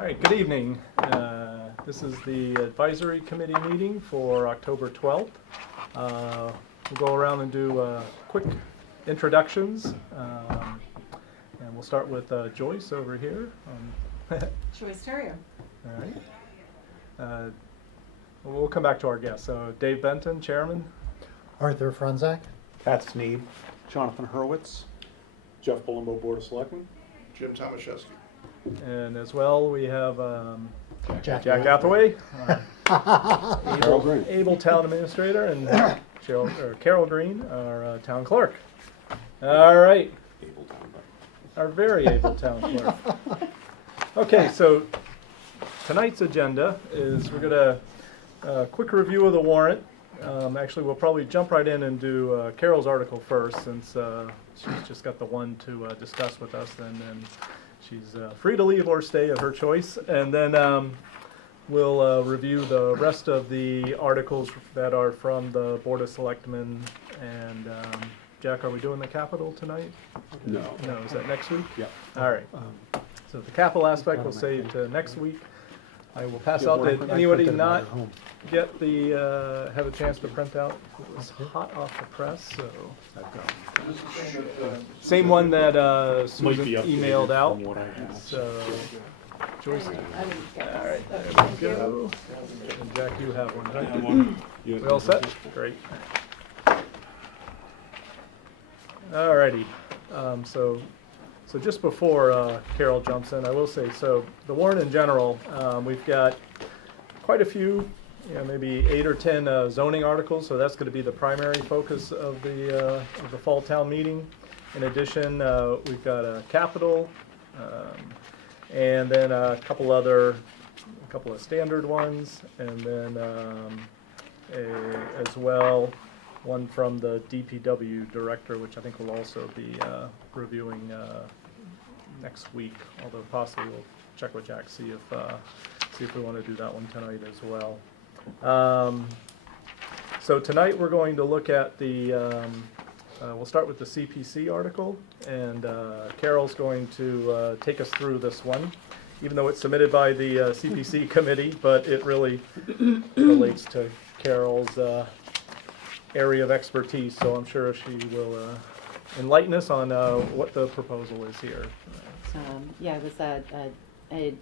All right, good evening. This is the advisory committee meeting for October 12th. We'll go around and do quick introductions. And we'll start with Joyce over here. Joyce Terrier. All right. We'll come back to our guests. So Dave Benton, chairman. Arthur Franzak. Pat Sneed. Jonathan Hurwitz. Jeff Palumbo, Board of Selectmen. Jim Tomaszewski. And as well, we have Jack Jack Hathaway, Carol Green. able town administrator, and Carol Green, our town clerk. All right, Able town. our very able town clerk. Okay, so tonight's agenda is we're going to quick review of the warrant. Actually, we'll probably jump right in and do Carol's article first, since she's just got the one to discuss with us, and then she's free to leave or stay of her choice. And then we'll review the rest of the articles that are from the Board of Selectmen. And Jack, are we doing the capital tonight? No. No, is that next week? Yeah. All right. So the capital aspect we'll save to next week. I will pass out. Did anybody not get the have a chance to print out? It was hot off the press, so I've got same one that Might Susan be updated emailed out. from what I have. So Joyce, I didn't get all right, this. there we go. And Jack, you have one, I have right? one. We all set? Great. All righty. So just before Carol jumps in, I will say, so the warrant in general, we've got quite a few, maybe 8 or 10 zoning articles, so that's going to be the primary focus of the fall town meeting. In addition, we've got a capital, and then a couple of standard ones, and then as well, one from the DPW director, which I think we'll also be reviewing next week, although possibly we'll check with Jack, see if we want to do that one tonight as well. So tonight we're going to look at we'll start with the CPC article, and Carol's going to take us through this one, even though it's submitted by the CPC committee, but it really relates to Carol's area of expertise, so I'm sure she will enlighten us on what the proposal is here. Yeah, I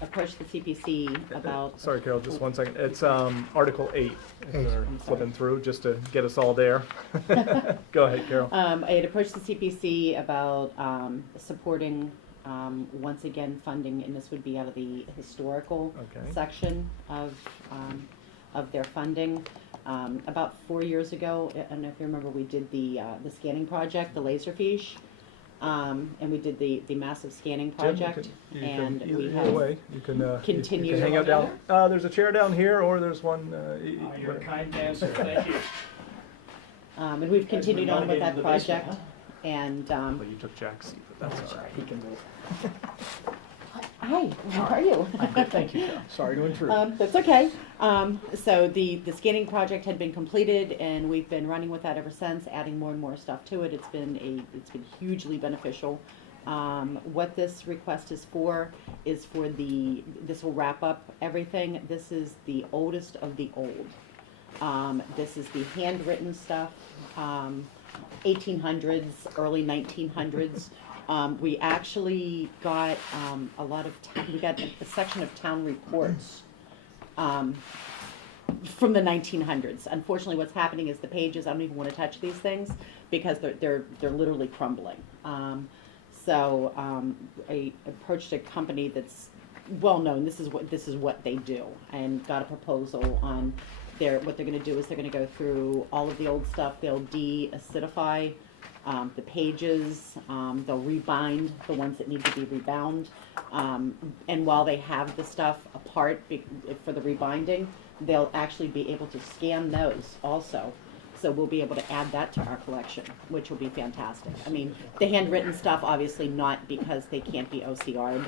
approached the CPC about. Sorry, Carol, just 1 second. It's Article 8, if we're flipping through, just to get us all there. Go ahead, Carol. I had approached the CPC about supporting, once again, funding, and this would be out of the historical section of their funding. About 4 years ago, I don't know if you remember, we did the scanning project, the Laserfiche, and we did the massive scanning project. Either way, you can continue. You can hang out down. There's a chair down here, or there's one. You're a kind answer, thank you. And we've continued on with that project. And Well, you took Jack's seat, but that's all right. He can move. hi, how are you? I'm good, thank you. Sorry to intrude. That's okay. So the scanning project had been completed, and we've been running with that ever since, adding more and more stuff to it. It's been hugely beneficial. What this request is for this will wrap up everything. This is the oldest of the old. This is the handwritten stuff, 1800s, early 1900s. We actually got we got a section of town reports from the 1900s. Unfortunately, what's happening is the pages, I don't even want to touch these things because they're literally crumbling. So I approached a company that's well known. This is what they do, and got a proposal on what they're going to do is they're going to go through all of the old stuff. They'll de-acidify the pages, they'll rebind the ones that need to be rebound, and while they have the stuff apart for the rebinding, they'll actually be able to scan those also. So we'll be able to add that to our collection, which will be fantastic. I mean, the handwritten stuff, obviously not, because they can't be OCR'd.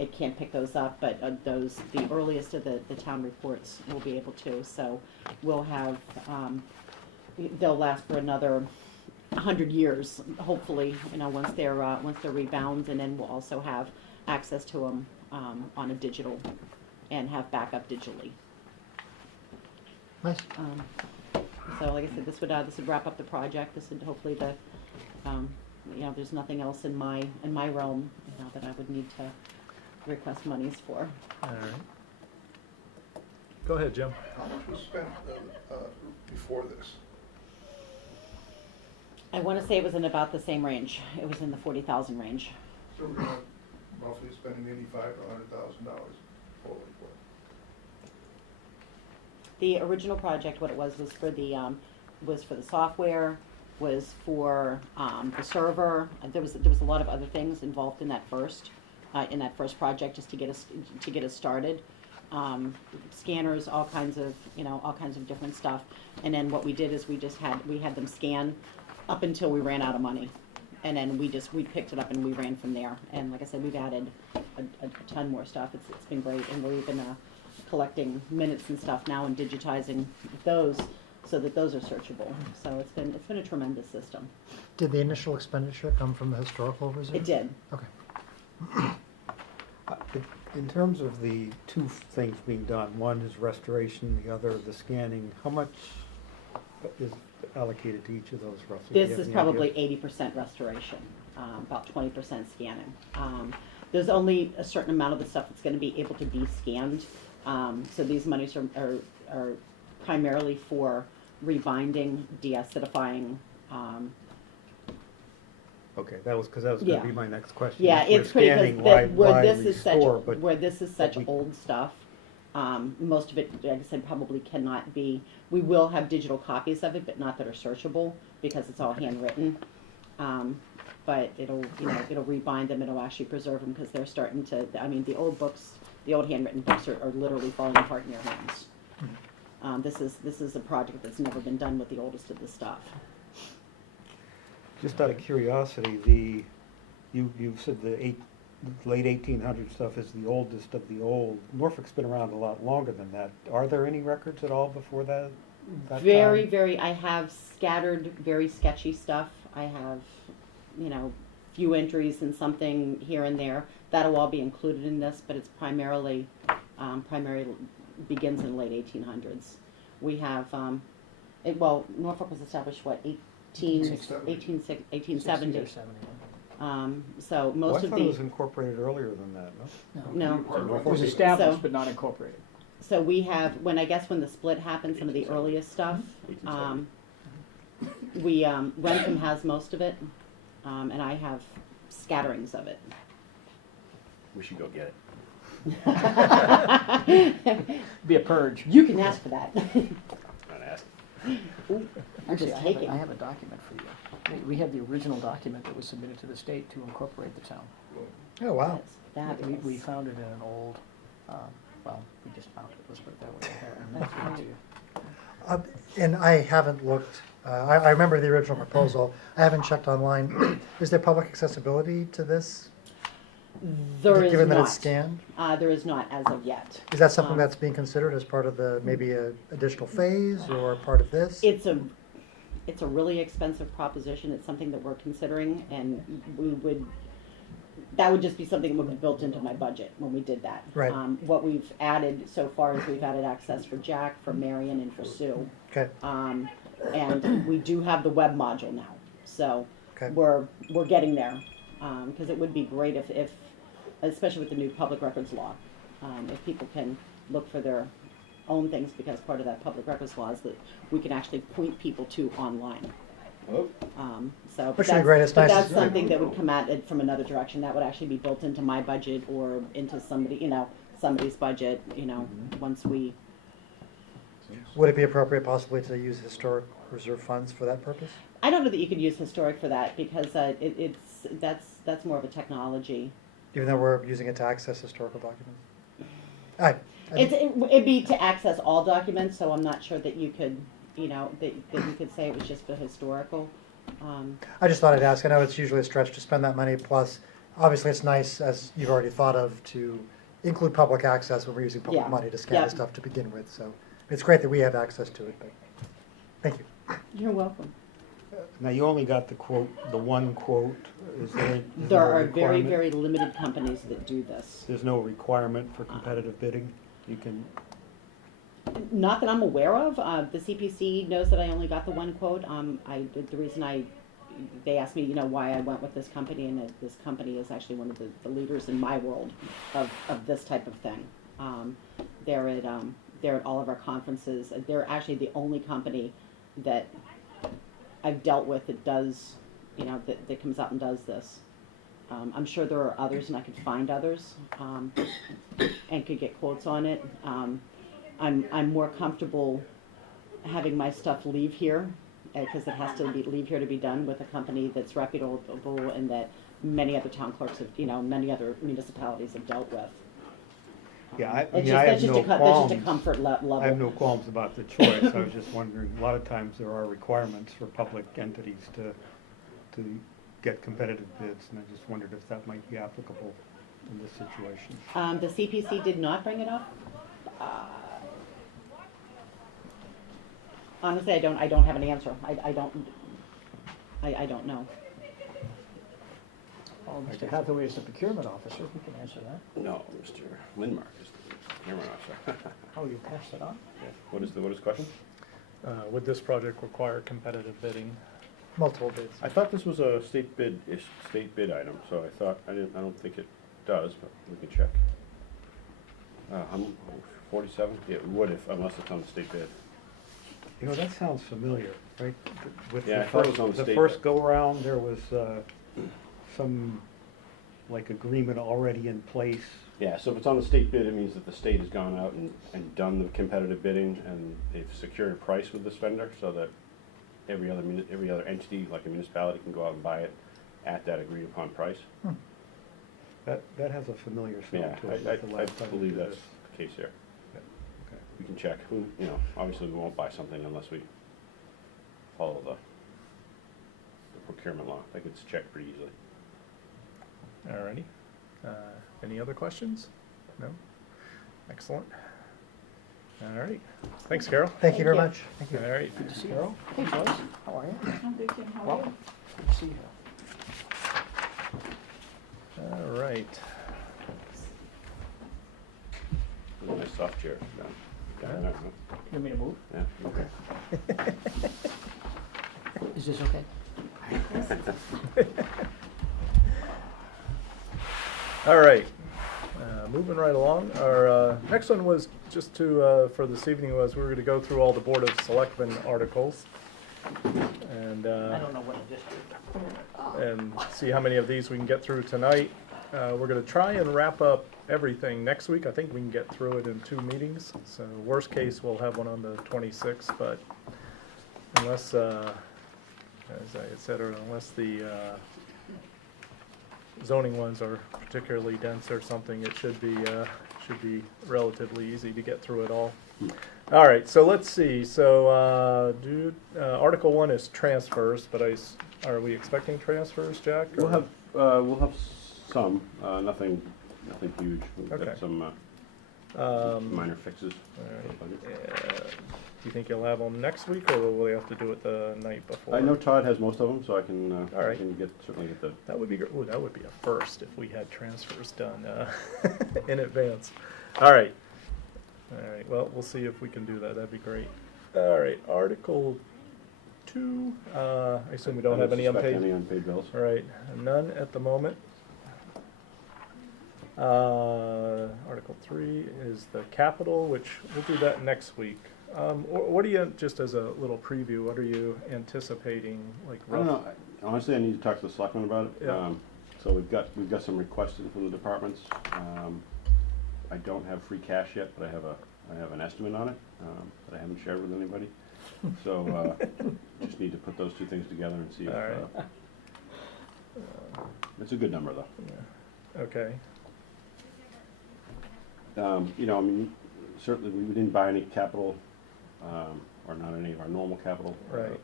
It can't pick those up, but the earliest of the town reports will be able to. So we'll have, they'll last for another 100 years, hopefully, once they're rebound, and then we'll also have access to them on a digital and have backup digitally. Nice. So like I said, this would wrap up the project. This would hopefully there's nothing else in my realm, that I would need to request monies for. All right. Go ahead, Jim. How much was spent before this? I want to say it was in about the same range. It was in the 40,000 range. So we're gonna roughly spending $85,000 to $100,000 forward. The original project, what it was for the software, was for the server. There was a lot of other things involved in that first project just to get us started. Scanners, all kinds of different stuff. And then what we did is we had them scan up until we ran out of money. And then we picked it up and we ran from there. And like I said, we've added a ton more stuff. It's been great, and we're even collecting minutes and stuff now and digitizing those so that those are searchable. So it's been a tremendous system. Did the initial expenditure come from the historical reserve? It did. Okay. In terms of the two things being done, one is restoration, the other the scanning, how much is allocated to each of those roughly? Do you This have is any probably idea? 80% restoration, about 20% scanning. There's only a certain amount of the stuff that's going to be able to be scanned. So these monies are primarily for rebinding, deacidifying. Okay, that was going Yeah. to be my next question. Yeah, If we're it's pretty, scanning, because where why this is restore, but where this is such we- old stuff, most of it, like I said, probably cannot be. We will have digital copies of it, but not that are searchable because it's all handwritten. But it'll rebind them. It'll actually preserve them because they're starting to. I mean, the old books, the old handwritten books are literally falling apart in your hands. This is a project that's never been done with the oldest of the stuff. Just out of curiosity, you've said the late 1800 stuff is the oldest of the old. Norfolk's been around a lot longer than that. Are there any records at all before that Very, time? very. I have scattered, very sketchy stuff. I have, few entries and something here and there. That'll all be included in this, but it's primarily begins in the late 1800s. We have, Norfolk was established, what, 1870. So Oh, most I of thought it was the, incorporated earlier than that, no? no. It was established So- but not incorporated. So we have, when the split happened, some of the earliest stuff, Rentham has most of it, and I have scatterings of it. We should go get it. Be a purge. You can ask for that. Not asking. Actually, just I taking. have a document for you. We have the original document that was submitted to the state to incorporate the town. Oh, wow. That's We fabulous. found it in an old, we just found it, let's put it that way. And that's given to you. And I haven't looked, I remember the original proposal. I haven't checked online. Is there public accessibility to this? There is Given that it's not. scanned? There is not as of yet. Is that something Um, that's being considered as part of the, maybe a additional phase or part of this? It's a really expensive proposition. It's something that we're considering, and that would just be something that would be built into my budget when we did that. Right. What we've added so far is we've added access for Jack, for Marion, and for Sue. Okay, And we do have the web module now, so okay. we're getting there. Because it would be great if, especially with the new public records law, if people can look for their own things, because part of that public records law is that we can actually point people to online. So, Which would be great. It's but nice. that's something that would come at it from another direction. That would actually be built into my budget or into somebody's budget, once we. Would it be appropriate possibly to use historic reserve funds for that purpose? I don't know that you could use historic for that, because that's more of a technology. Even though we're using it to access historical documents? It'd be to access all documents, so I'm not sure that you could, that you could say it was just for historical. I just thought I'd ask. I know it's usually a stretch to spend that money, plus, obviously, it's nice, as you've already thought of, to include public access when we're using public Yeah. money to scan Yeah. the stuff to begin with. So it's great that we have access to it, but thank you. You're welcome. Now, you only got the quote, the one quote, is there? is There a are very, requirement? very limited companies that do this. There's no requirement for competitive bidding? You can, Not that I'm aware of. The CPC knows that I only got the one quote. The reason they asked me, why I went with this company, and that this company is actually one of the leaders in my world of this type of thing. They're at all of our conferences. They're actually the only company that I've dealt with that does, that comes out and does this. I'm sure there are others, and I could find others, and could get quotes on it. I'm more comfortable having my stuff leave here, because it has to leave here to be done with a company that's reputable and that many other town clerks have, many other municipalities have dealt with. yeah, I It's mean, just, I have that's just no a, that's just a qualms. comfort level. I have no qualms about the choice. I was just wondering, a lot of times there are requirements for public entities to get competitive bids, and I just wondered if that might be applicable in this situation. The CPC did not bring it up. Honestly, I don't have an answer. I don't know. Well, Mr. Hathaway is the procurement officer, he can answer that. No, Mr. Lindmark is the procurement officer. Oh, you passed it on? Yeah. What is the question? Would this project require competitive bidding? Multiple bids. I thought this was a state bid item, so I don't think it does, but we can check. 47? Yeah, it would unless it's on the state bid. That sounds familiar, right? With Yeah, the I thought it first, was on the the state first bid. go-around, there was some, like, agreement already in place. Yeah, so if it's on the state bid, it means that the state has gone out and done the competitive bidding, and they've secured a price with this vendor, so that every other entity, like a municipality, can go out and buy it at that agreed upon price. That has a familiar smell Yeah, to it. I with the last time we believe did that's this. the case here. Yeah, okay. We can check. Obviously we won't buy something unless we follow the procurement law. That gets checked pretty easily. Alrighty. Any other questions? No? Excellent. Alright. Thanks, Carol. Thank you very you. much. Thank you. Alright. Good to see you. Hey, Joyce, how are you? I'm good, Kim. How are you? Welcome. Good to see you. Alright. There's a nice soft chair. Got it, huh? You want me to move? Yeah, okay. Is this okay? Alright. Moving right along. Our next one was just for this evening we were gonna go through all the Board of Selectmen articles. And, I don't know what it is. and see how many of these we can get through tonight. We're gonna try and wrap up everything next week. I think we can get through it in 2 meetings. So worst case, we'll have one on the 26th, but unless, as I had said earlier, unless the zoning ones are particularly dense or something, it should be relatively easy to get through it all. All right, so let's see. So, Article 1 is transfers, but are we expecting transfers, Jack? or- We'll have some, nothing huge. We've Okay. got some minor fixes. All right. Do you think you'll have them next week, or will we have to do it the night before? I know Todd has most of them, so I can, All right. certainly get the, That would be great. Ooh, that would be a first if we had transfers done in advance. All right. All right. Well, we'll see if we can do that. That'd be great. All right. Article 2. I assume we don't have any suspect unpaid. any unpaid bills. All right. None at the moment. Article 3 is the capital, which we'll do that next week. What are you, just as a little preview, what are you anticipating, like I don't rough? know, honestly, I need to talk to the selectmen about it. Yeah. So we've got some requests in from the departments. I don't have free cash yet, but I have an estimate on it, that I haven't shared with anybody. So, just need to put those 2 things together and see if, All right. it's a good number though. Yeah. Okay. I mean, certainly we didn't buy any capital, or not any of our normal capital. Right.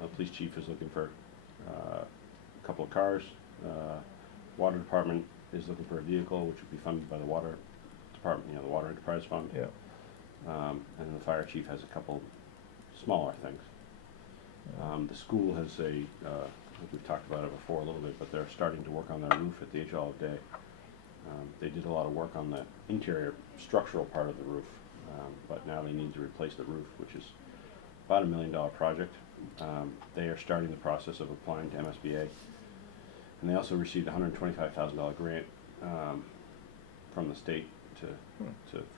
The police chief is looking for a couple of cars. Water department is looking for a vehicle, which would be funded by the water department, the water enterprise fund. Yeah. And then the fire chief has a couple smaller things. The school has I think we've talked about it before a little bit, but they're starting to work on their roof at the H all day. They did a lot of work on the interior structural part of the roof, but now they need to replace the roof, which is about $1 million project. They are starting the process of applying to MSBA, and they also received a $125,000 grant from the state for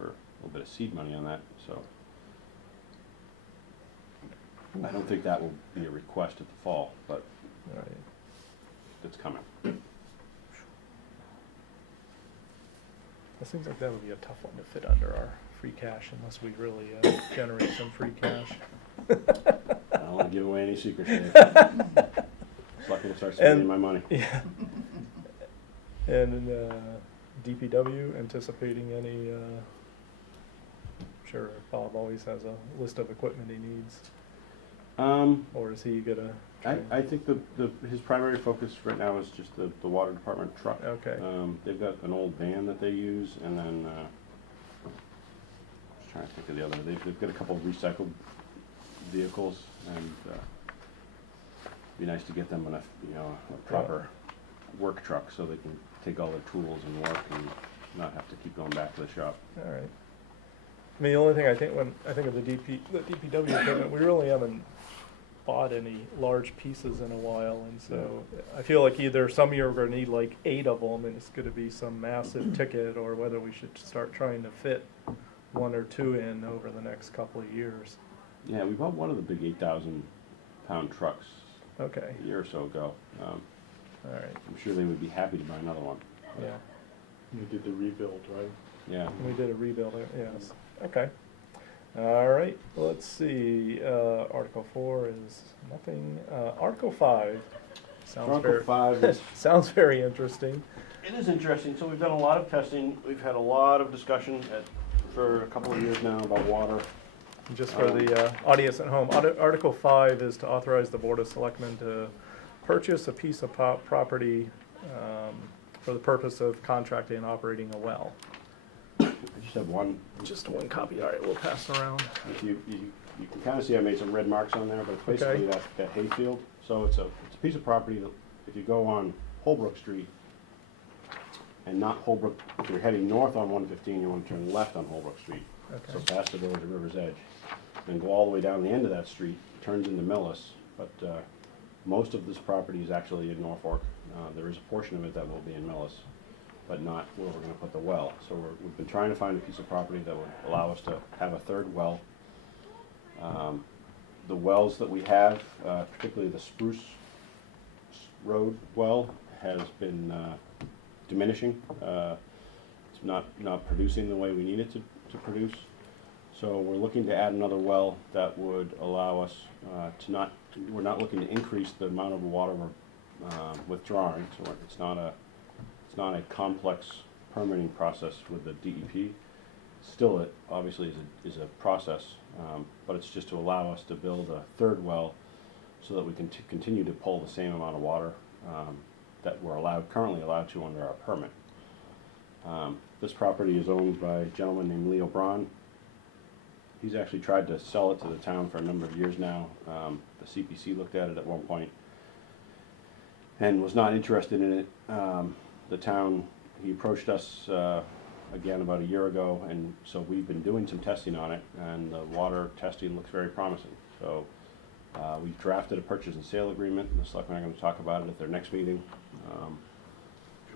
a little bit of seed money on that. So I don't think that will be a request at the fall, but All right. it's coming. It seems like that would be a tough one to fit under our free cash unless we really generate some free cash. I don't want to give away any secrets, Dave. It's lucky to start spending And- my money. Yeah. And DPW anticipating any, sure Bob always has a list of equipment he needs, or is he gonna? I think his primary focus right now is just the water department truck. Okay. They've got an old van that they use, and then just trying to think of the other. They've got a couple of recycled vehicles, and be nice to get them in a proper work truck so they can take all their tools and work and not have to keep going back to the shop. All right. I mean, the only thing I think when I think of the DPW equipment, we really haven't bought any large pieces in a while, and so I feel like either some year we're gonna need like 8 of them, and it's gonna be some massive ticket, or whether we should start trying to fit 1 or 2 in over the next couple of years. Yeah, we bought one of the big 8,000-pound trucks Okay. a year or so ago. All right. I'm sure they would be happy to buy another one. Yeah. You did the rebuild, right? Yeah. We did a rebuild. Yes. Okay. All right. Let's see. Article 4 is nothing. Article 5 sounds Article very 5 is sounds very interesting. It is interesting. So we've done a lot of testing. We've had a lot of discussion for a couple of years now about water. Just for the audience at home, Article 5 is to authorize the Board of Selectmen to purchase a piece of property for the purpose of contracting and operating a well. I just have one. Just one copy. All right, we'll pass around. If you can kind of see I made some red marks on there, but it's basically Okay. that hayfield. So it's a piece of property that if you go on Holbrook Street and not Holbrook, if you're heading north on 115, you want to turn left on Holbrook Street. So Okay. past the village of River's Edge, then go all the way down the end of that street, turns into Millis, but most of this property is actually in Norfolk. There is a portion of it that will be in Millis, but not where we're going to put the well. So we've been trying to find a piece of property that would allow us to have a third well. The wells that we have, particularly the Spruce Road well, has been diminishing. It's not producing the way we need it to produce. So we're looking to add another well that would allow us we're not looking to increase the amount of water we're withdrawing. So it's not a complex permitting process with the DEP. Still, it obviously is a process, but it's just to allow us to build a third well so that we can continue to pull the same amount of water that we're currently allowed to under our permit. This property is owned by a gentleman named Leo Braun. He's actually tried to sell it to the town for a number of years now. The CPC looked at it at one point and was not interested in it. The town, he approached us again about a year ago, and so we've been doing some testing on it, and the water testing looks very promising. So we've drafted a purchase and sale agreement, and the selectmen are going to talk about it at their next meeting.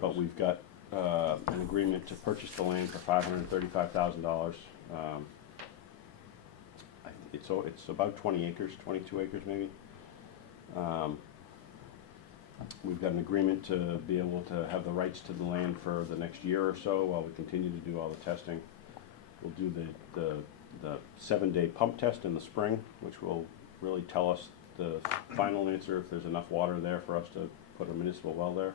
But we've got an agreement to purchase the land for $535,000. It's about 20 acres, 22 acres maybe. We've got an agreement to be able to have the rights to the land for the next year or so while we continue to do all the testing. We'll do the 7-day pump test in the spring, which will really tell us the final answer if there's enough water there for us to put a municipal well there.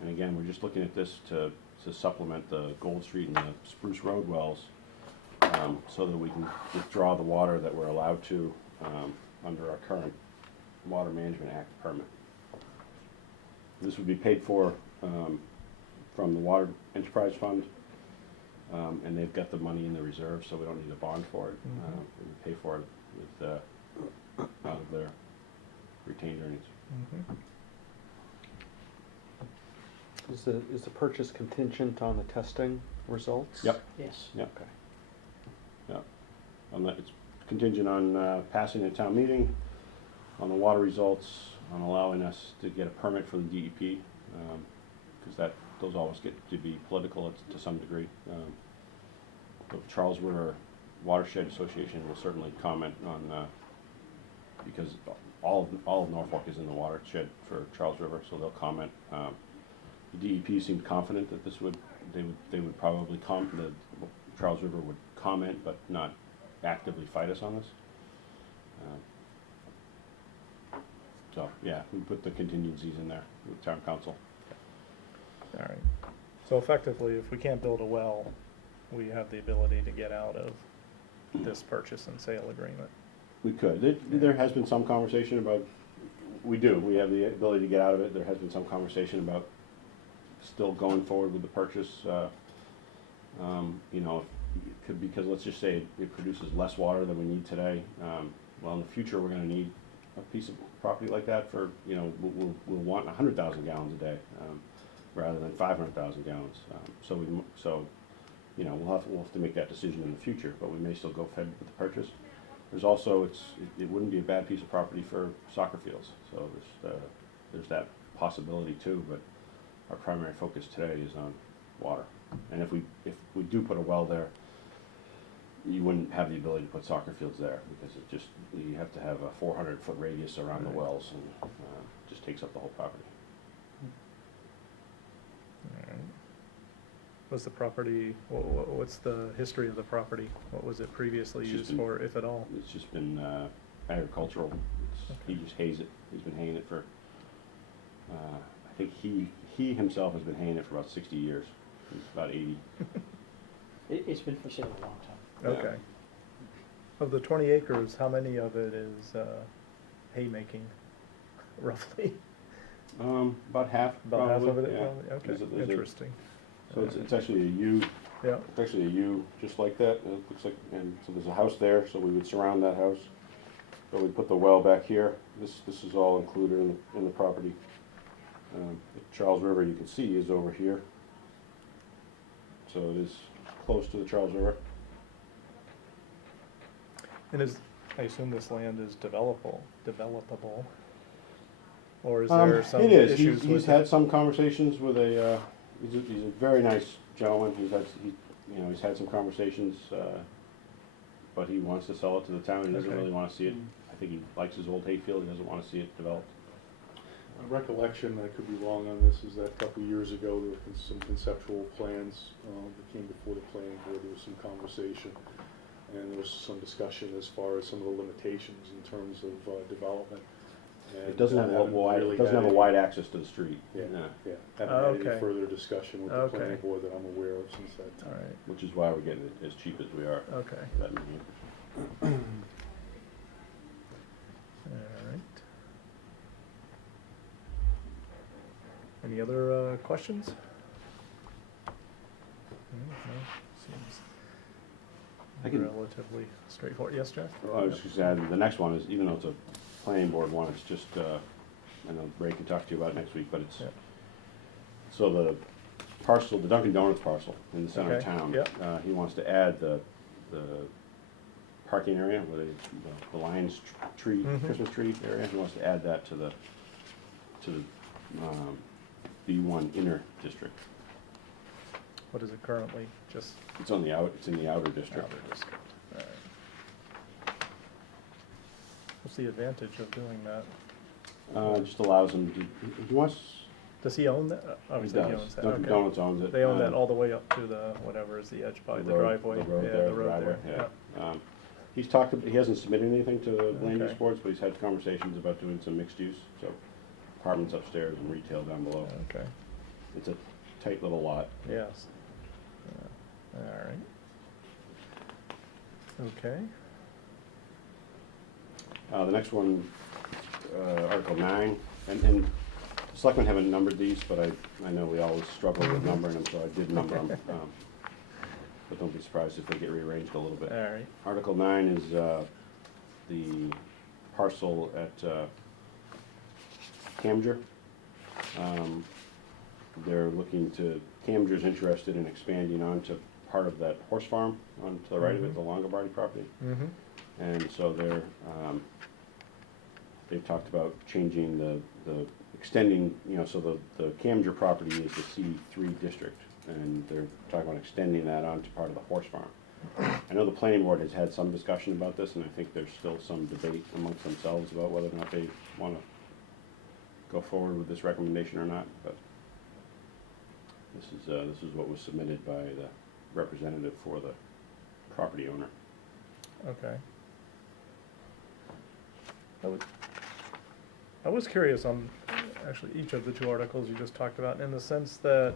And again, we're just looking at this to supplement the Gold Street and the Spruce Road wells, so that we can withdraw the water that we're allowed to under our current Water Management Act permit. This would be paid for from the Water Enterprise Fund, and they've got the money in the reserve, so we don't need a bond for it. We pay for it with out of their retained earnings. Mhm. Is the purchase contingent on the testing results? Yep. Yes. Yeah. Okay. It's contingent on passing a town meeting, on the water results, on allowing us to get a permit for the DEP, because those always get to be political to some degree. The Charles River Watershed Association will certainly comment on, because all of Norfolk is in the watershed for Charles River, so they'll comment. The DEP seemed confident that they would probably the Charles River would comment, but not actively fight us on this. So, yeah, we put the contingencies in there with town council. All right. So effectively, if we can't build a well, we have the ability to get out of this purchase and sale agreement. We could. There has been some conversation about, we have the ability to get out of it. There has been some conversation about still going forward with the purchase. You know, it could, because let's just say it produces less water than we need today. Well, in the future, we're gonna need a piece of property like that for, you know, we'll want 100,000 gallons a day, rather than 500,000 gallons. So, you know, we'll have to make that decision in the future, but we may still go ahead with the purchase. There's also, it wouldn't be a bad piece of property for soccer fields, so there's that possibility too, but our primary focus today is on water. And if we do put a well there, you wouldn't have the ability to put soccer fields there, because you have to have a 400-foot radius around the wells, and just takes up the whole property. All right. Was the property, what's the history of the property? What was it previously It's just used been- for, if at all? It's just been agricultural. He just hays it. He's been haying it for, I think he himself has been haying it for about 60 years. He's about 80. It's been for sale a long time. Yeah. Okay. Of the 20 acres, how many of it is haymaking, roughly? About half, About half probably. of it, Yeah. probably? There's Okay, a- interesting. So it's actually a U. Yeah, It's actually a U, just like that. It looks like, and so there's a house there, so we would surround that house. So we put the well back here. This is all included in the property. The Charles River, you can see, is over here. So it is close to the Charles River. and I assume this land is developable, or is there some It is. issues He's with had it? some conversations with he's a very nice gentleman. He's had some conversations, but he wants to sell it to the town. He doesn't Okay. really want to see it. I think he likes his old hayfield. He doesn't want to see it developed. My recollection, I could be wrong on this, is that a couple of years ago, there were some conceptual plans that came before the planning board. There was some conversation, and there was some discussion as far as some of the limitations in terms of development. And It doesn't have haven't really had any- wide access to the street. Yeah, Yeah. yeah. Haven't Oh, had okay. any further discussion with the Okay. planning board that I'm aware of since that All time. right, Which is why we're getting it as cheap as we are. okay, For that many acres. all right. Any other questions? No, seems I can- relatively straightforward. Yes, Jeff? Well, I was just adding, the next one is, even though it's a planning board one, it's just, I know Ray can talk to you about it next week, but it's, Yeah. so the parcel, the Dunkin' Donuts parcel in the center of Okay, town, yep. he wants to add the parking area where the Lions tree, Mhm. Christmas tree area, he wants to add that to the B1 inner district. What is it currently? Just It's in the outer district. outer district. All right. What's the advantage of doing that? It just allows him to, he wants, Does he own that? he Obviously, he does, owns that. Dunkin' Okay. Donuts owns it. They own that all the way up to the, whatever is the edge by the road- driveway. The road Yeah, there, the road driveway, there. yeah. He's talked, he hasn't submitted anything to the land use Okay. boards, but he's had conversations about doing some mixed use, so apartments upstairs and retail down below. Okay, It's a tight little lot. yes. Yeah. All right. Okay, The next one, Article 9, and selectmen haven't numbered these, but I know we always struggle with numbering them, so I did number them. But don't be surprised if they get rearranged a little bit. all right. Article 9 is the parcel at Camger. They're looking to, Camger's interested in expanding onto part of that horse farm on to the right of it, the Longobardi property. Mm-hmm. And so they've talked about changing the extending, you know, so the Camger property is the C3 district, and they're talking about extending that onto part of the horse farm. I know the planning board has had some discussion about this, and I think there's still some debate amongst themselves about whether or not they want to go forward with this recommendation or not, but this is what was submitted by the representative for the property owner. Okay. I was curious on actually each of the two articles you just talked about, in the sense that,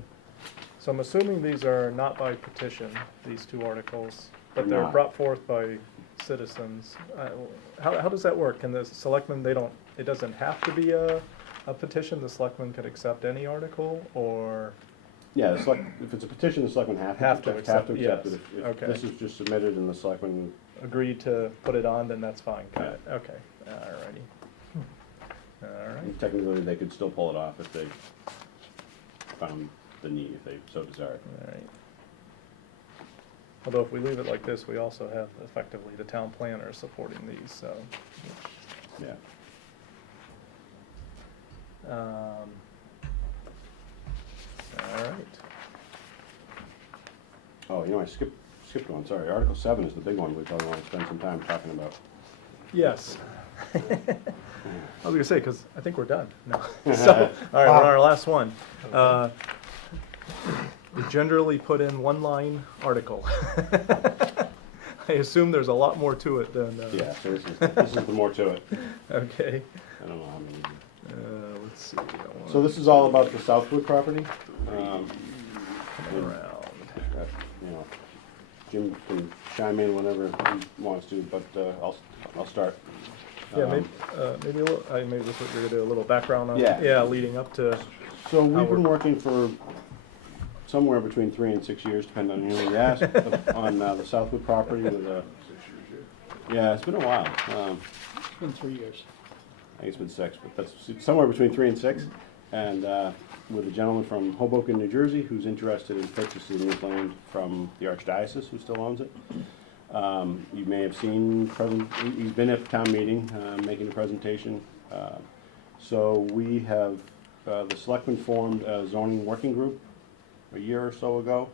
so I'm assuming these are not by petition, these two articles, but they're Not. brought forth by citizens. How does that work? Can the selectmen, it doesn't have to be a petition, the selectmen could accept any article, or? Yeah, if it's a petition, the selectmen have to accept it. yes. If Okay. this is just submitted and the selectmen, Agree to put it on, then that's fine, got it, okay, alrighty. Alright, technically, they could still pull it off if they found the need, if they so desired. alright. Although if we leave it like this, we also have effectively the town planner supporting these, so. Yeah. Alright, Oh, you know, I skipped one, sorry. Article 7 is the big one we probably want to spend some time talking about. yes. I was gonna say, cause I think we're done, no. So, alright, we're on our last one. We generally put in one-line article. I assume there's a lot more to it than, Yeah, so this is the more to it. okay. I don't know how many. Let's see. So this is all about the Southwood property. Coming around. You know, Jim can chime in whenever he wants to, but I'll start. Yeah, maybe a little, maybe this is what you're gonna do, a little background on, Yeah. yeah, leading up to, So we've been we're- working for somewhere between 3 and 6 years, depending on who you ask, on the Southwood property with a, yeah, it's been a while. It's been 3 years. I think it's been 6, but that's somewhere between 3 and 6. And with a gentleman from Hoboken, New Jersey, who's interested in purchasing this land from the Archdiocese, who still owns it. You may have seen, he's been at the town meeting, making a presentation. So we have, the selectmen formed a zoning working group a year or so ago.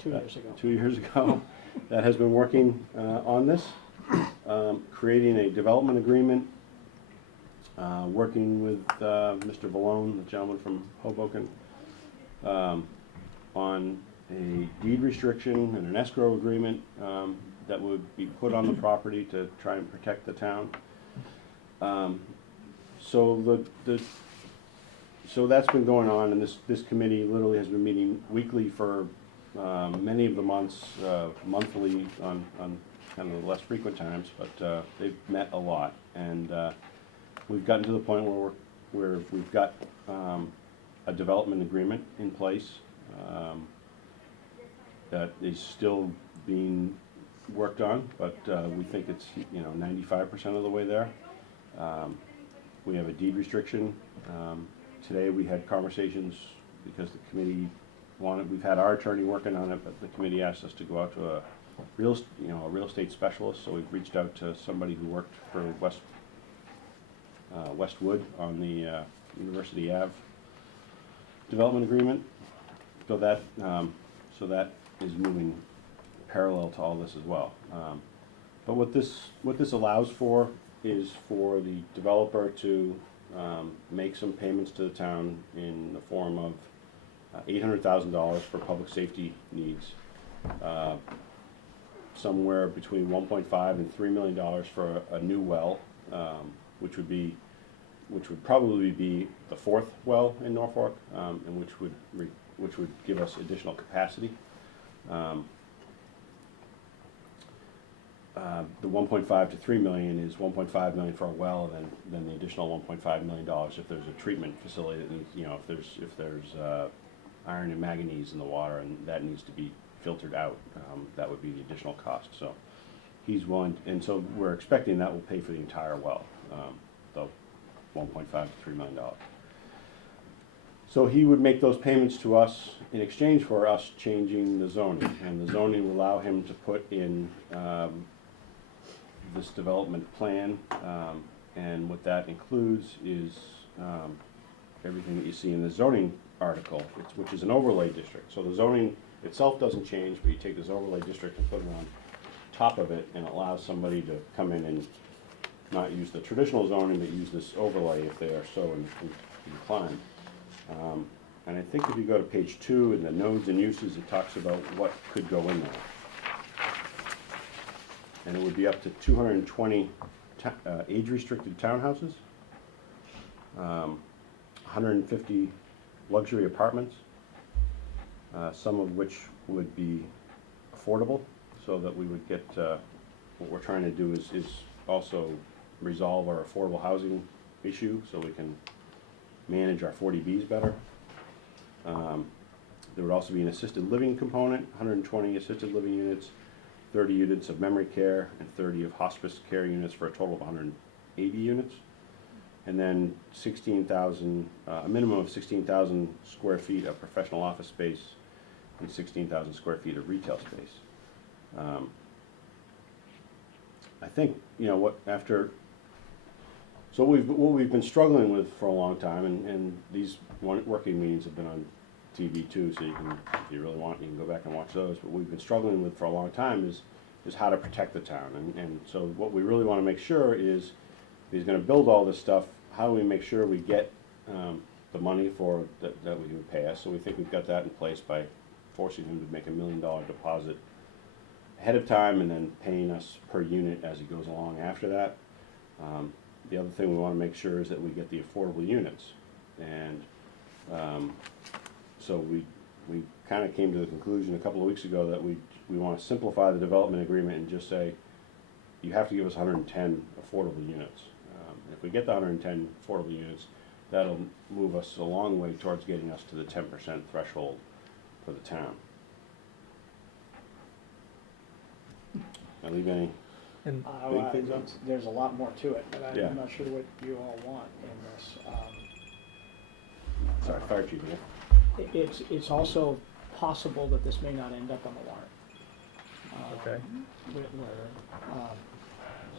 2 years ago. 2 years ago, that has been working on this, creating a development agreement, working with Mr. Valone, the gentleman from Hoboken, on a deed restriction and an escrow agreement that would be put on the property to try and protect the town. So that's been going on, and this committee literally has been meeting weekly for many of the months, monthly on kind of the less frequent times, but they've met a lot, and we've gotten to the point where we've got a development agreement in place that is still being worked on, but we think it's 95% of the way there. We have a deed restriction. Today we had conversations because the committee we've had our attorney working on it, but the committee asked us to go out to a real estate specialist, so we've reached out to somebody who worked for Westwood on the University Ave development agreement. So that is moving parallel to all this as well. But what this allows for is for the developer to make some payments to the town in the form of $800,000 for public safety needs, somewhere between $1.5 and $3 million for a new well, which would probably be the 4th well in Norfolk, and which would give us additional capacity. The 1.5 to 3 million is 1.5 million for a well, and then the additional 1.5 million dollars if there's a treatment facility that needs, if there's iron and manganese in the water and that needs to be filtered out, that would be the additional cost. So he's willing, and so we're expecting that will pay for the entire well. the 1.5 to $3 million. So he would make those payments to us in exchange for us changing the zoning, and the zoning will allow him to put in this development plan, and what that includes is everything that you see in the zoning article, which is an overlay district. So the zoning itself doesn't change, but you take this overlay district and put it on top of it, and it allows somebody to come in and not use the traditional zoning, but use this overlay if they are so inclined. And I think if you go to page 2 in the nodes and uses, it talks about what could go in there. And it would be up to 220 age-restricted townhouses, 150 luxury apartments, some of which would be affordable, so that we would get, what we're trying to do is also resolve our affordable housing issue so we can manage our 40Bs better. There would also be an assisted living component, 120 assisted living units, 30 units of memory care, and 30 of hospice care units for a total of 180 units. And then 16,000, a minimum of 16,000 square feet of professional office space and 16,000 square feet of retail space. I think, you know, so what we've been struggling with for a long time, and these working meetings have been on TV too, so you can, if you really want, you can go back and watch those, but we've been struggling with for a long time is how to protect the town. And so what we really want to make sure is, if he's going to build all this stuff, how do we make sure we get the money for that we would pay us? So we think we've got that in place by forcing him to make $1 million deposit ahead of time and then paying us per unit as he goes along after that. The other thing we want to make sure is that we get the affordable units. And so we kind of came to the conclusion a couple of weeks ago that we want to simplify the development agreement and just say, you have to give us 110 affordable units. If we get the 110 affordable units, that'll move us a long way towards getting us to the 10% threshold for the town. I leave any And big things up? There's a lot more to it, but Yeah. I'm not sure what you all want in this. Sorry, fire chief, yeah. It's also possible that this may not end up on the warrant. Okay.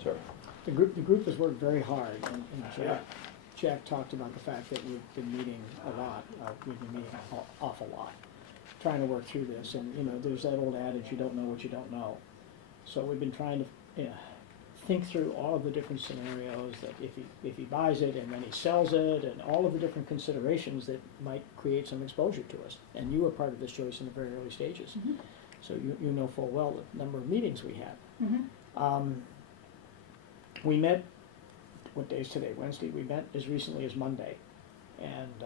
Sure. The group has worked very hard, and Jack talked about the fact that we've been meeting a lot, we've been meeting an awful lot, trying to work through this, and, you know, there's that old adage, you don't know what you don't know. So we've been trying to think through all of the different scenarios, that if he buys it and then he sells it, and all of the different considerations that might create some exposure to us. And you were part of this, Joyce, in the very early stages. Mhm. So you know full well the number of meetings we had. Mhm. We met, what day is today, Wednesday? We met as recently as Monday. And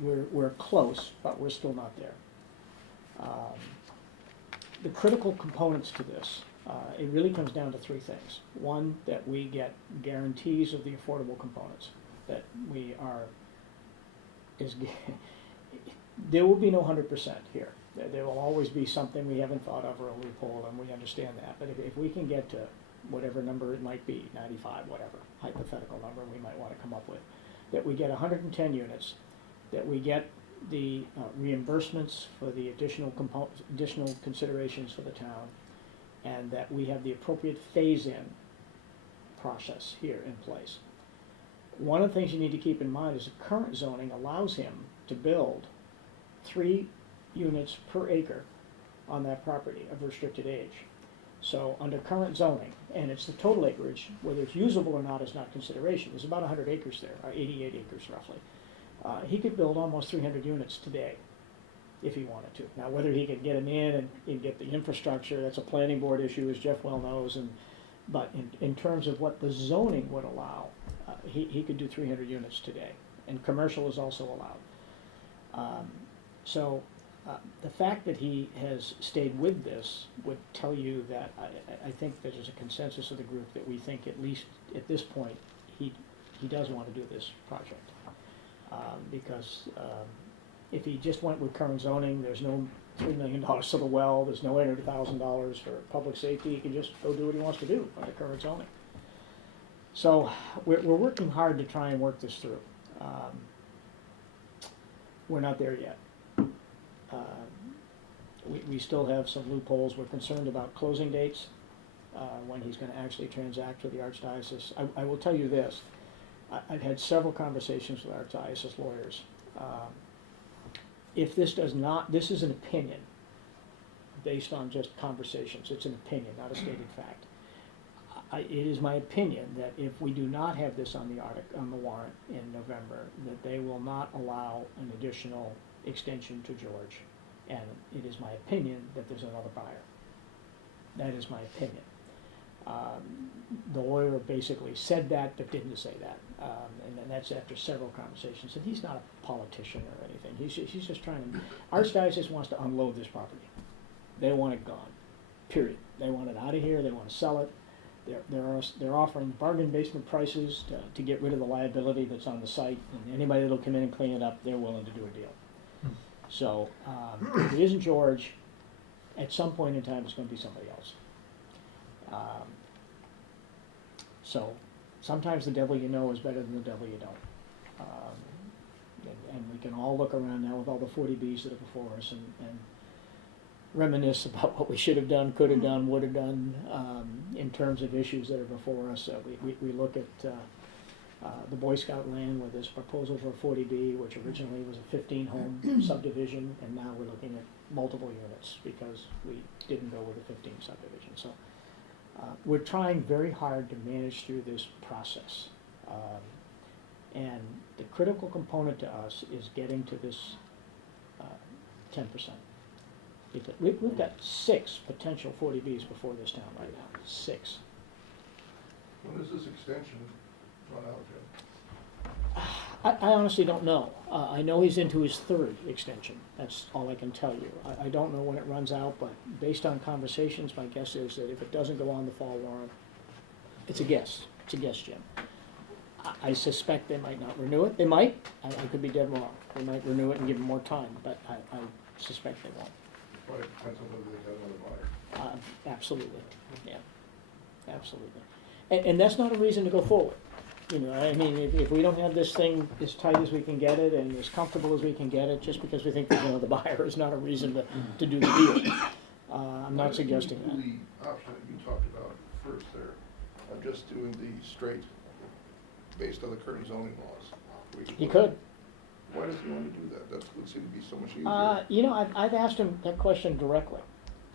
we're close, but we're still not there. The critical components to this, it really comes down to three things. One, that we get guarantees of the affordable components, that we are, there will be no 100% here. There will always be something we haven't thought of or a loophole, and we understand that. But if we can get to whatever number it might be, 95, whatever, hypothetical number we might want to come up with, that we get 110 units, that we get the reimbursements for the additional considerations for the town, and that we have the appropriate phase-in process here in place. One of the things you need to keep in mind is the current zoning allows him to build 3 units per acre on that property of restricted age. So under current zoning, and it's the total acreage, whether it's usable or not is not consideration. There's about 100 acres there, or 88 acres roughly. He could build almost 300 units today, if he wanted to. Now, whether he could get them in and get the infrastructure, that's a planning board issue, as Jeff well knows. But in terms of what the zoning would allow, he could do 300 units today, and commercial is also allowed. The fact that he has stayed with this would tell you that I think there's a consensus of the group that we think, at least at this point, he does want to do this project. Because if he just went with current zoning, there's no $3 million to the well, there's no $800,000 for public safety, he can just go do what he wants to do under current zoning. So we're working hard to try and work this through. We're not there yet. We still have some loopholes. We're concerned about closing dates, when he's gonna actually transact with the Archdiocese. I will tell you this, I've had several conversations with Archdiocese lawyers. If this does not, this is an opinion, based on just conversations, it's an opinion, not a stated fact. It is my opinion that if we do not have this on the warrant in November, that they will not allow an additional extension to George. And it is my opinion that there's another buyer. That is my opinion. The lawyer basically said that, but didn't say that. And then that's after several conversations. And he's not a politician or anything. He's just trying to, Archdiocese wants to unload this property. They want it gone, period. They want it out of here, they want to sell it. They're offering bargain basement prices to get rid of the liability that's on the site. And anybody that'll come in and clean it up, they're willing to do a deal. So, if it isn't George, at some point in time, it's gonna be somebody else. So, sometimes the devil you know is better than the devil you don't. And we can all look around now with all the 40Bs that are before us and reminisce about what we should have done, could have done, would have done, in terms of issues that are before us. We look at the Boy Scout land with this proposal for a 40B, which originally was a 15-home subdivision, and now we're looking at multiple units because we didn't go with a 15 subdivision. So we're trying very hard to manage through this process. And the critical component to us is getting to this 10%. Because we've got 6 potential 40Bs before this town right now, 6. When does this extension run out, Jim? I honestly don't know. I know he's into his 3rd extension. That's all I can tell you. I don't know when it runs out, but based on conversations, my guess is that if it doesn't go on the fall warrant, it's a guess. It's a guess, Jim. I suspect they might not renew it. They might. I could be dead wrong. They might renew it and give him more time, but I suspect they won't. Well, it depends on whether they have another buyer. Absolutely, yeah, absolutely. And that's not a reason to go forward. You know, I mean, if we don't have this thing as tight as we can get it and as comfortable as we can get it, just because we think there's another buyer is not a reason to do the deal. I'm not suggesting that. The option that you talked about first there, of just doing the straight, based on the current zoning laws. He could. Why does he want to do that? That would seem to be so much easier. You know, I've asked him that question directly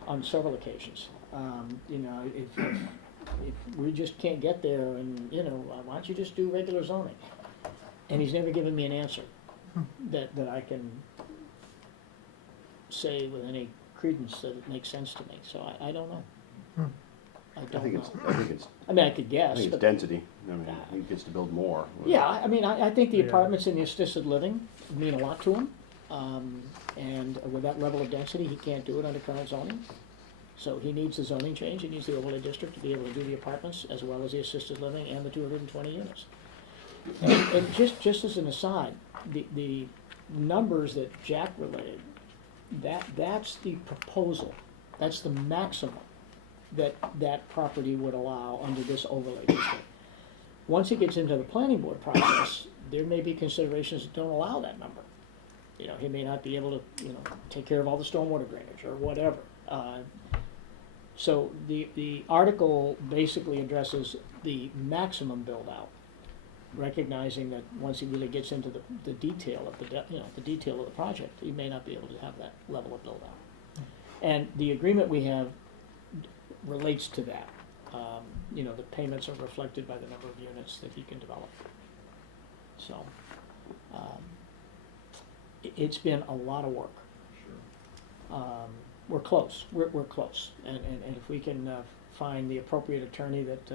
on several occasions. You know, if we just can't get there and, you know, why don't you just do regular zoning? And he's never given me an answer that I can say with any credence that it makes sense to me. So I don't know. I don't know. I mean, I could guess. I think it's but- density. I mean, he gets to build more. Yeah, I mean, I think the Yeah. apartments in the assisted living mean a lot to him. And with that level of density, he can't do it under current zoning. So he needs the zoning change, he needs the overlay district to be able to do the apartments as well as the assisted living and the 220 units. And just as an aside, the numbers that Jack relayed, that's the proposal, that's the maximum that property would allow under this overlay district. Once it gets into the planning board process, there may be considerations that don't allow that number. You know, he may not be able to, you know, take care of all the stormwater drainage or whatever. So the article basically addresses the maximum build out, recognizing that once he really gets into the detail of the detail of the project, he may not be able to have that level of build out. And the agreement we have relates to that. You know, the payments are reflected by the number of units that he can develop. So, it's been a lot of work. Sure. We're close, we're close, and if we can find the appropriate attorney that,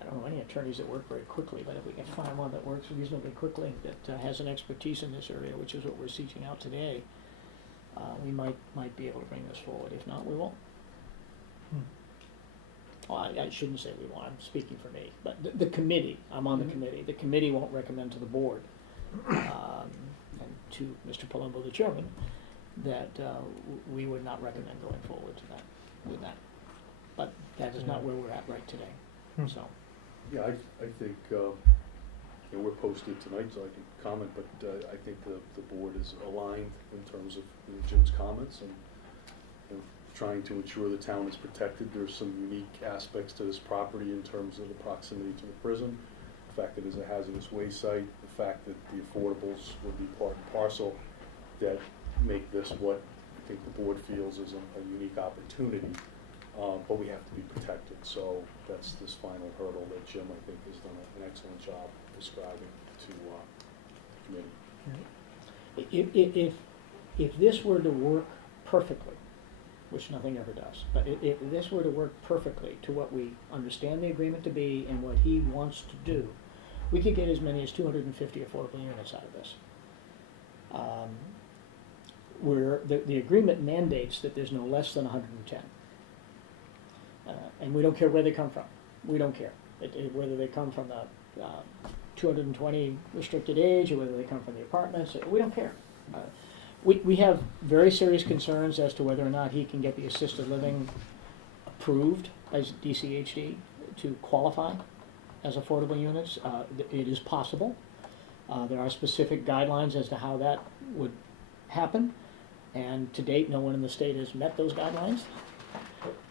I don't know any attorneys that work very quickly, but if we can find one that works reasonably quickly, that has an expertise in this area, which is what we're seeking out today, we might be able to bring this forward. If not, we won't. Well, I shouldn't say we won't, I'm speaking for me, but the committee, I'm on the committee, the committee won't recommend to the board, and to Mr. Palumbo, the chairman, that we would not recommend going forward to that, with that. But that is not where we're at right today, so. Yeah, I think, we're posted tonight, so I can comment, but I think the board is aligned in terms of Jim's comments and trying to ensure the town is protected. There's some unique aspects to this property in terms of the proximity to the prison, the fact that it's a hazardous waste site, the fact that the affordables would be part and parcel, that make this what I think the board feels is a unique opportunity. But we have to be protected, so that's this final hurdle that Jim, I think, has done an excellent job describing to the committee. If this were to work perfectly, which nothing ever does, but if this were to work perfectly to what we understand the agreement to be and what he wants to do, we could get as many as 250 affordable units out of this. Where the agreement mandates that there's no less than 110. And we don't care where they come from. We don't care. Whether they come from the 220 restricted age or whether they come from the apartments, we don't care. We have very serious concerns as to whether or not he can get the assisted living approved as DCHD to qualify as affordable units. It is possible. There are specific guidelines as to how that would happen. And to date, no one in the state has met those guidelines.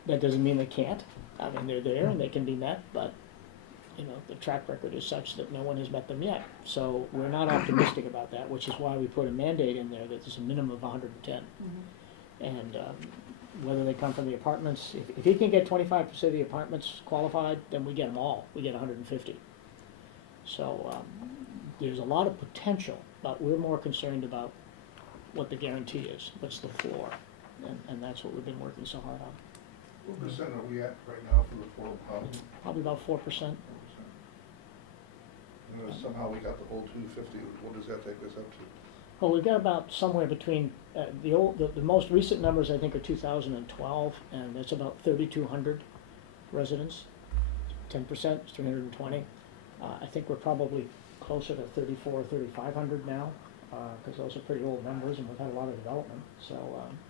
That doesn't mean they can't. I mean, they're there and they can be met, but, you know, the track record is such that no one has met them yet. So we're not optimistic about that, which is why we put a mandate in there that there's a minimum of 110. And whether they come from the apartments, if he can get 25% of the apartments qualified, then we get them all. We get 150. So there's a lot of potential, but we're more concerned about what the guarantee is, what's the floor, and that's what we've been working so hard on. What percent are we at right now for the affordable housing? Probably about 4%. And then somehow we got the whole 250, what does that take us up to? Well, we've got about somewhere between, the most recent numbers I think are 2012, and that's about 3,200 residents. 10% is 320. I think we're probably closer to 3,400, 3,500 now, because those are pretty old numbers and we've had a lot of development. So,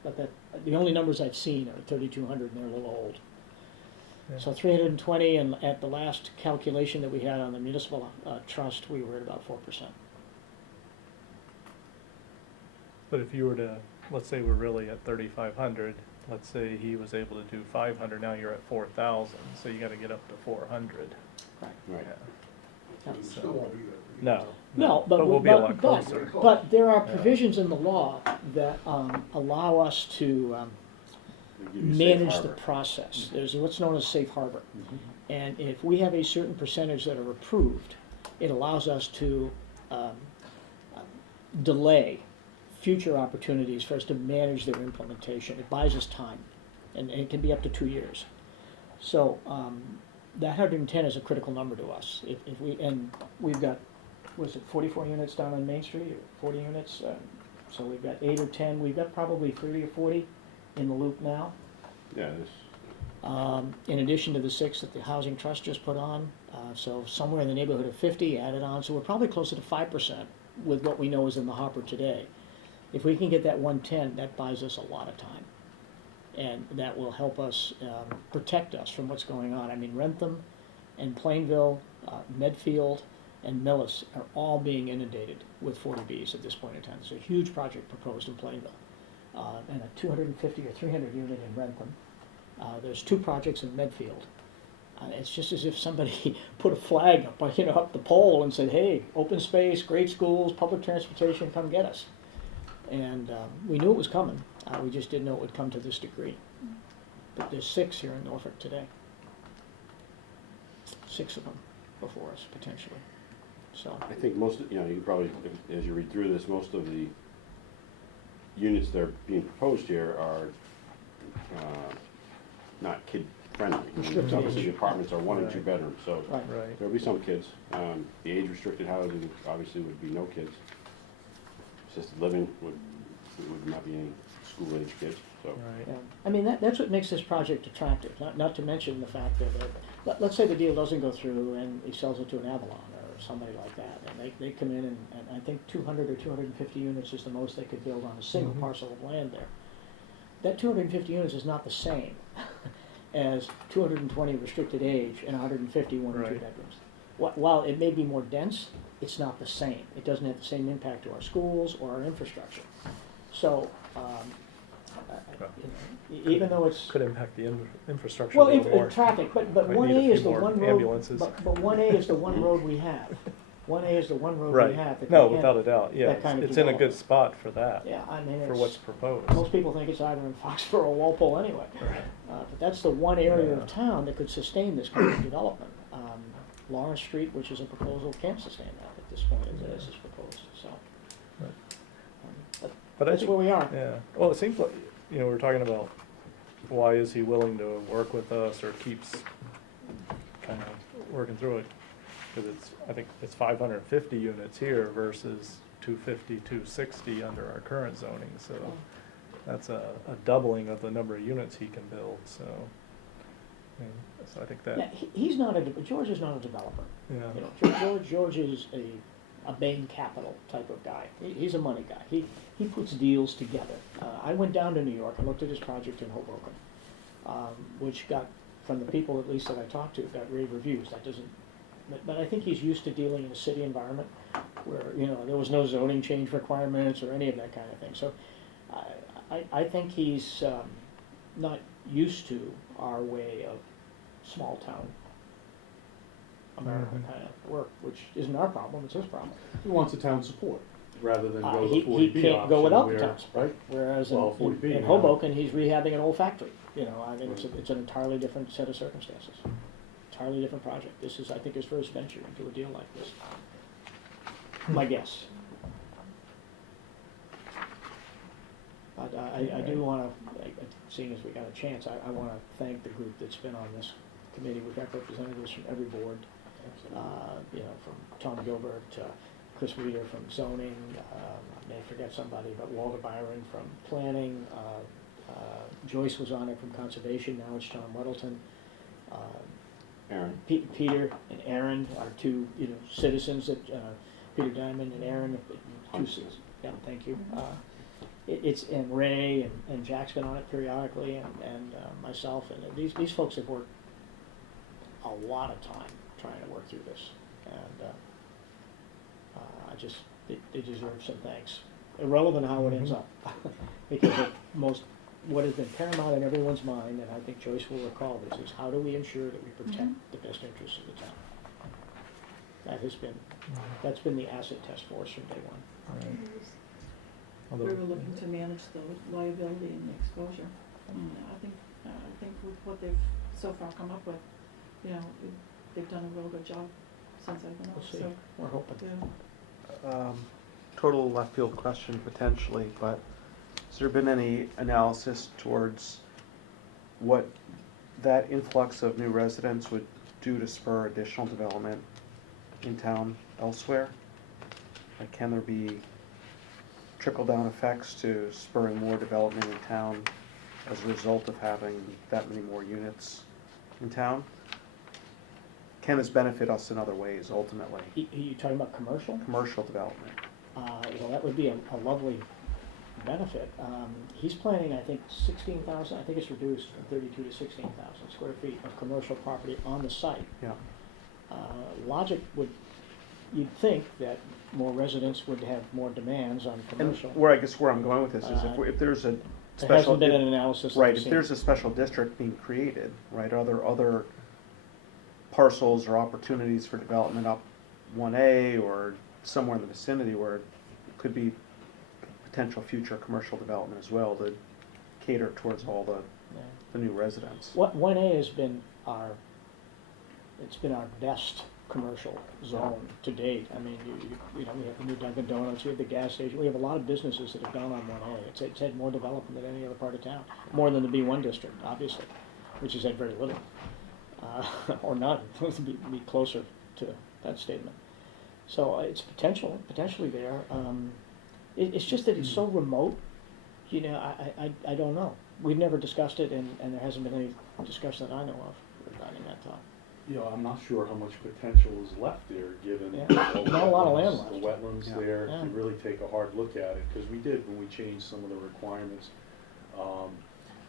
but the only numbers I've seen are 3,200 and they're a little old. Yeah. So 320, and at the last calculation that we had on the municipal trust, we were at about 4%. But if you were to, let's say we're really at 3,500, let's say he was able to do 500, now you're at 4,000, so you gotta get up to 400. Right. Right. Yeah. We still won't be there. No. No, but we'll be a lot closer. But there are Yeah. provisions in the law that allow us to They give you safe manage the harbor. process. There's what's known as safe harbor. Mhm. And if we have a certain percentage that are approved, it allows us to delay future opportunities for us to manage their implementation. It buys us time, and it can be up to 2 years. So that 110 is a critical number to us. If we've got, was it 44 units down on Main Street, or 40 units? So we've got 8 or 10, we've got probably 30 or 40 in the loop now. Yeah, this, In addition to the 6 that the Housing Trust just put on, so somewhere in the neighborhood of 50 added on, so we're probably closer to 5% with what we know is in the hopper today. If we can get that 110, that buys us a lot of time. And that will help us protect us from what's going on. I mean, Rentham and Plainville, Medfield, and Millis are all being inundated with 40Bs at this point in time. There's a huge project proposed in Plainville, and a 250 or 300 unit in Rentham. There's 2 projects in Medfield. It's just as if somebody put a flag up, up the pole and said, "Hey, open space, great schools, public transportation, come get us." And we knew it was coming. We just didn't know it would come to this degree. But there's 6 here in Norfolk today. 6 of them before us, potentially. So, I think most, you can probably, as you read through this, most of the units that are being proposed here are not kid-friendly. Restricted Obviously, age. the apartments are 1 and 2 Right. bedrooms, so right. Right. there'll be some kids. The age-restricted housing obviously would be no kids. Assisted living would not be any school-age kids, so. Right. Yeah. I mean, that's what makes this project attractive, not to mention the fact that, let's say the deal doesn't go through and he sells it to an Avalon or somebody like that, and they come in and I think 200 or 250 units is the most they could build on a single Mhm. parcel of land there. That 250 units is not the same as 220 restricted age and 150 one and two Right. bedrooms. While it may be more dense, it's not the same. It doesn't have the same impact to our schools or our infrastructure. So, even though it's. Could impact the infrastructure Well, a little more. traffic, but Might one need a A few is the more one road. ambulances. But one A is the one road we have. One A is the one road we Right, have. that no, can without handle a doubt, yeah, that kind of it's in a good development. spot for that, Yeah, I mean, for it's, what's proposed. most people think it's either in Foxborough or Walpole anyway. But that's the one area Yeah. of town that could sustain this kind of development. Lawrence Street, which is a proposal, can't sustain that at this point, as it is proposed, so. Right. But But I that's think- where we are. Yeah, well, it seems like, we're talking about why is he willing to work with us or keeps kind of working through it? Because I think it's 550 units here versus 250, 260 under our current zoning, so that's a doubling of the number of units he can build, so. So I think Yeah, that, he's not George is not a developer. yeah, George is a Bain Capital type of guy. He's a money guy. He puts deals together. I went down to New York and looked at his project in Hoboken, which got, from the people at least that I talked to, got rave reviews. That doesn't, but I think he's used to dealing in a city environment where, there was no zoning change requirements or any of that kind of thing. So I think he's not used to our way of small town American kind of work, which isn't our problem, it's his problem. He wants the town support, rather than go He the 40B option. can't go without the where- town support. Right? Whereas Well, in 40B now. Hoboken, he's rehabbing an old factory, I mean, it's an entirely different set of circumstances. Entirely different project. This is, I think, his first venture into a deal like this. My guess. But I do wanna, seeing as we got a chance, I wanna thank the group that's been on this committee. We've got representatives from every board, from Tom Gilbert, Chris Reeder from zoning, I may forget somebody, but Walter Byron from planning, Joyce was on it from conservation, now it's John Weddleton. Aaron? Peter and Aaron are two, citizens that, Peter Diamond and Aaron, two citizens, yeah, thank you. It's, and Ray and Jack's been on it periodically, and myself, and these folks have worked a lot of time trying to work through this, and they deserve some thanks. Irrelevant how it ends up, because what has been paramount in everyone's mind, and I think Joyce will recall this, is how do we ensure that we protect the best interests of the town? That's been the acid test for us from day one. right. We Although- were looking to manage the liability and the exposure. And I think with what they've so far come up with, they've done a real good job since I've been We'll on, see, so, we're hoping. yeah. Total left field question potentially, but has there been any analysis towards what that influx of new residents would do to spur additional development in town elsewhere? Like, can there be trickle-down effects to spurring more development in town as a result of having that many more units in town? Can this benefit us in other ways ultimately? You talking about commercial? Commercial development. Well, that would be a lovely benefit. He's planning, I think, 16,000, I think it's reduced from 32 to 16,000 square feet of commercial property on the site. Yeah. Logic would, you'd think that more residents would have more demands on And commercial. where I'm going with this is if there's a There special. hasn't been an analysis. that Right, I've if seen. there's a special district being created, right, other parcels or opportunities for development up 1A or somewhere in the vicinity where it could be potential future commercial development as well to cater towards all Yeah. the new residents. What 1A has been our best commercial zone to date. I mean, we have the new Dunkin' Donuts, we have the gas station, we have a lot of businesses that have gone on 1A. It's had more development than any other part of town, more than the B1 district, obviously, which has had very little, or none, to be closer to that statement. So it's potentially there. It's just that it's so remote, I don't know. We've never discussed it, and there hasn't been any discussion that I know of regarding that thought. I'm not sure how much potential is left there, given Yeah. all the Not a lot of land wetlands, the left. wetlands Yeah. there. Yeah. If you really take a hard look at it, because we did when we changed some of the requirements.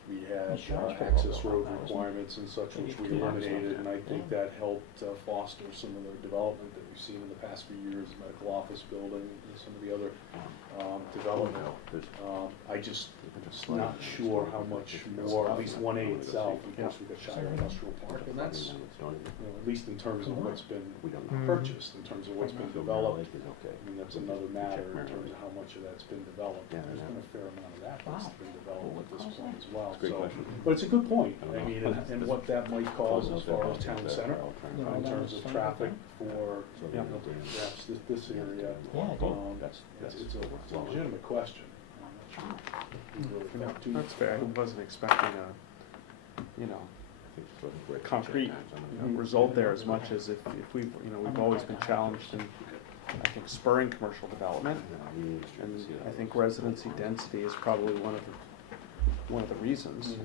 We had Insurance people access go road on that, wasn't it? requirements and such, which we Maybe 2 months eliminated, and I after. think that helped foster some of the development that we've seen in the past few years, medical office building, and some of the other development. I just not sure how much more, at least 1A itself, because we've got Shire Industrial Park, and that's, at least in terms of what's been purchased, in terms of what's been developed. I mean, that's another matter in terms of how much of that's been developed. There's been a fair amount of that that's been developed at this point as well. Great So, question. but it's a good point. I mean, and what that might cause as far as town center, in terms of traffic for, you know, perhaps this area. Yeah, I do. It's a legitimate question. Really thought too- That's fair. I wasn't expecting a concrete result there as much as if we've always been challenged in, I think, spurring commercial development. And I think residency density is probably one of the reasons. I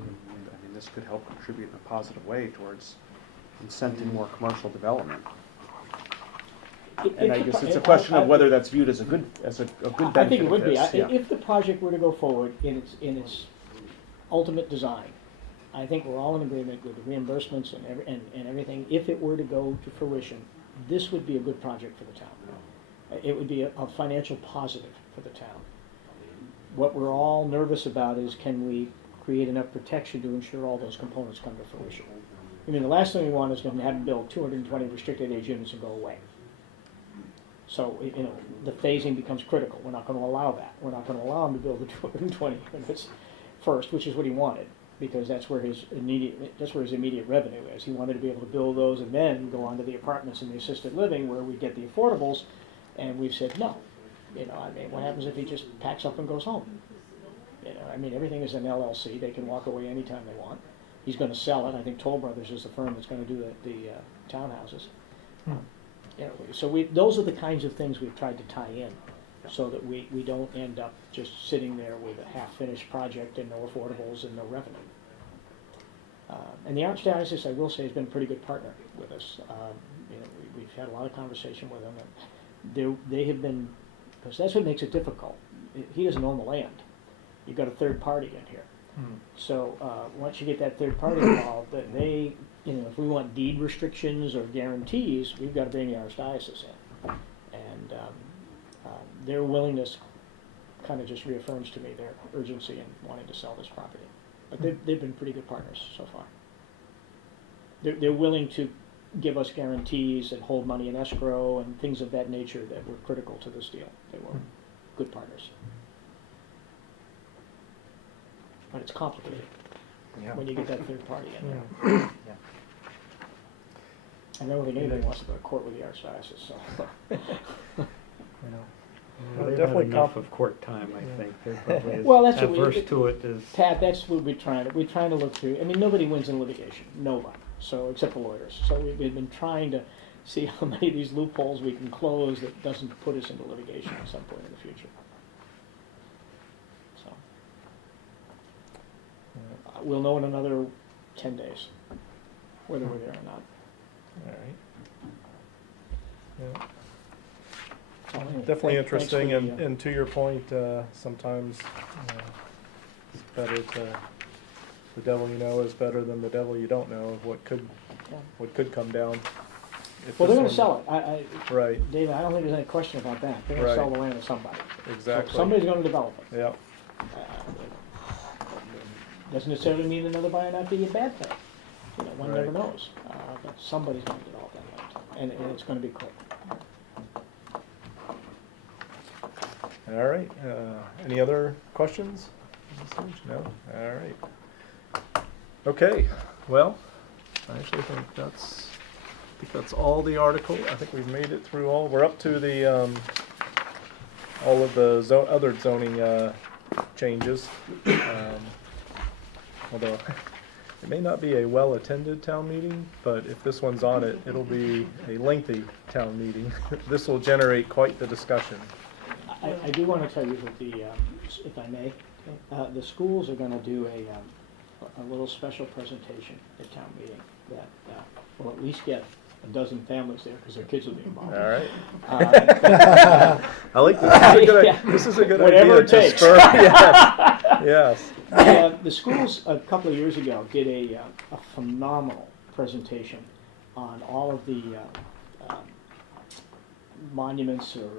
mean, this could help contribute in a positive way towards incenting more commercial development. And I guess it's a question of whether that's viewed as a good benefit. I think it would of be. this, yeah. If the project were to go forward in its ultimate design, I think we're all in agreement with the reimbursements and everything. If it were to go to fruition, this would be a good project for the town. It would be a financial positive for the town. What we're all nervous about is, can we create enough protection to ensure all those components come to fruition? I mean, the last thing we want is to have them build 220 restricted age units and go away. So, the phasing becomes critical. We're not going to allow that. We're not going to allow him to build the 220 units first, which is what he wanted, because that's where his immediate revenue is. He wanted to be able to build those and then go on to the apartments and the assisted living where we get the affordables, and we've said no. What happens if he just packs up and goes home? Everything is an LLC. They can walk away anytime they want. He's going to sell it. I think Toll Brothers is the firm that's going to do the townhouses. So those are the kinds of things we've tried to tie in, so that we don't end up just sitting there with a half-finished project and no affordables and no revenue. And the Archdiocese, I will say, has been a pretty good partner with us. We've had a lot of conversation with them, and they have been, because that's what makes it difficult. He doesn't own the land. You've got a third party in here. So once you get that third party involved, that they, if we want deed restrictions or guarantees, we've got to bring the Archdiocese in. And their willingness kind of just reaffirms to me their urgency in wanting to sell this property. But they've been pretty good partners so far. They're willing to give us guarantees and hold money in escrow and things of that nature that were critical to this deal. They were good partners. But it's complicated when you get that third party in there. I don't think anybody wants to go to court with the Archdiocese, so. They've definitely had enough of court time, I think. They're probably as Well, that's what adverse to it as. Pat, that's what we're trying to look through. Nobody wins in litigation, nobody, so, except the lawyers. So we've been trying to see how many of these loopholes we can close that doesn't put us into litigation at some point in the future. So. We'll know in another 10 days, whether we're there or not. All right. Yeah. So anyway, Definitely thanks for interesting, the, and to your point, sometimes it's better to, the devil you know is better than the devil you don't know of what could come down. if Well, they're this gonna one- sell it. Right, David, I don't think there's any question about that. They're gonna sell Right. the land to somebody. So exactly. somebody's gonna develop it. Yep, Doesn't necessarily mean another buyer not be a bad thing. One never Right. knows. But somebody's gonna develop that land, and it's gonna be quick. all right. Any other questions? No? All right. Okay, well, I actually think that's all the article. I think we've made it through all. We're up to the, all of the other zoning, changes. Although, it may not be a well-attended town meeting, but if this one's on it, it'll be a lengthy town meeting. This will generate quite the discussion. I do wanna tell you that if I may, the schools are gonna do a little special presentation at town meeting that will at least get a dozen families there, because their kids will be involved. All right. Uh, I like this. This is a good, Whatever idea it takes. to spur. Yes. Yes. The schools a couple of years ago did a phenomenal presentation on all of the monuments or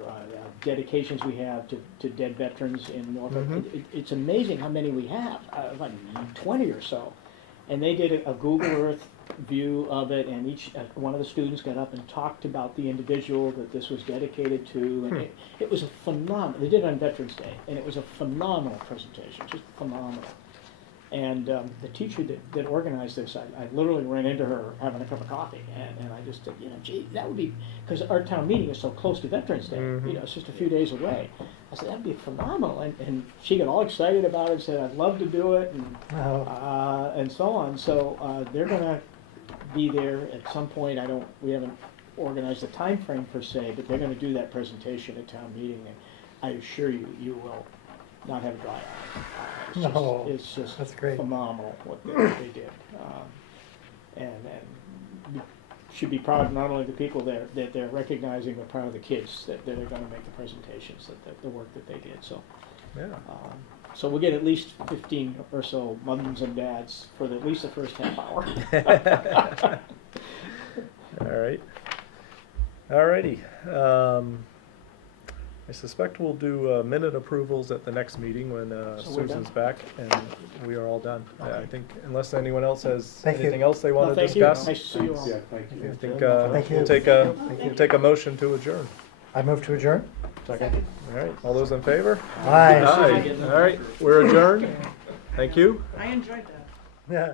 dedications we have to dead veterans in Norfolk. Mhm. It's amazing how many we have, like 20 or so. And they did a Google Earth view of it, and each one of the students got up and talked about the individual that this was dedicated to. And it was a phenomenal. They did it on Veterans Day, and it was a phenomenal presentation, just phenomenal. And the teacher that organized this, I literally ran into her having a cup of coffee, and I just said, gee, that would be, because our town meeting is so close to Veterans Day, it's just a few days away. I said, that'd be phenomenal, and she got all excited about it, said, I'd love to do it, and so on. So they're gonna be there at some point. We haven't organized a time frame per se, but they're gonna do that presentation at town meeting, and I assure you, you will not have a dry eye. No, It's just that's great. phenomenal what they did. And we should be proud of not only the people that they're recognizing, but proud of the kids that are gonna make the presentations, the work that they did, so. Yeah. So we'll get at least 15 or so mums and dads for at least the first half hour. All right. Alrighty. I suspect we'll do minute approvals at the next meeting when So we're Susan's done? back, and we are all done. I think unless anyone else has Thank you. anything else they want No, to thank you. discuss, Nice to see you all. Yeah, thank you. I think Thank you. we'll take a motion to adjourn. I move to adjourn. Second. All right. All those in favor? Aye. Aye. All right. We're adjourned. Thank you. I enjoyed that. Yeah.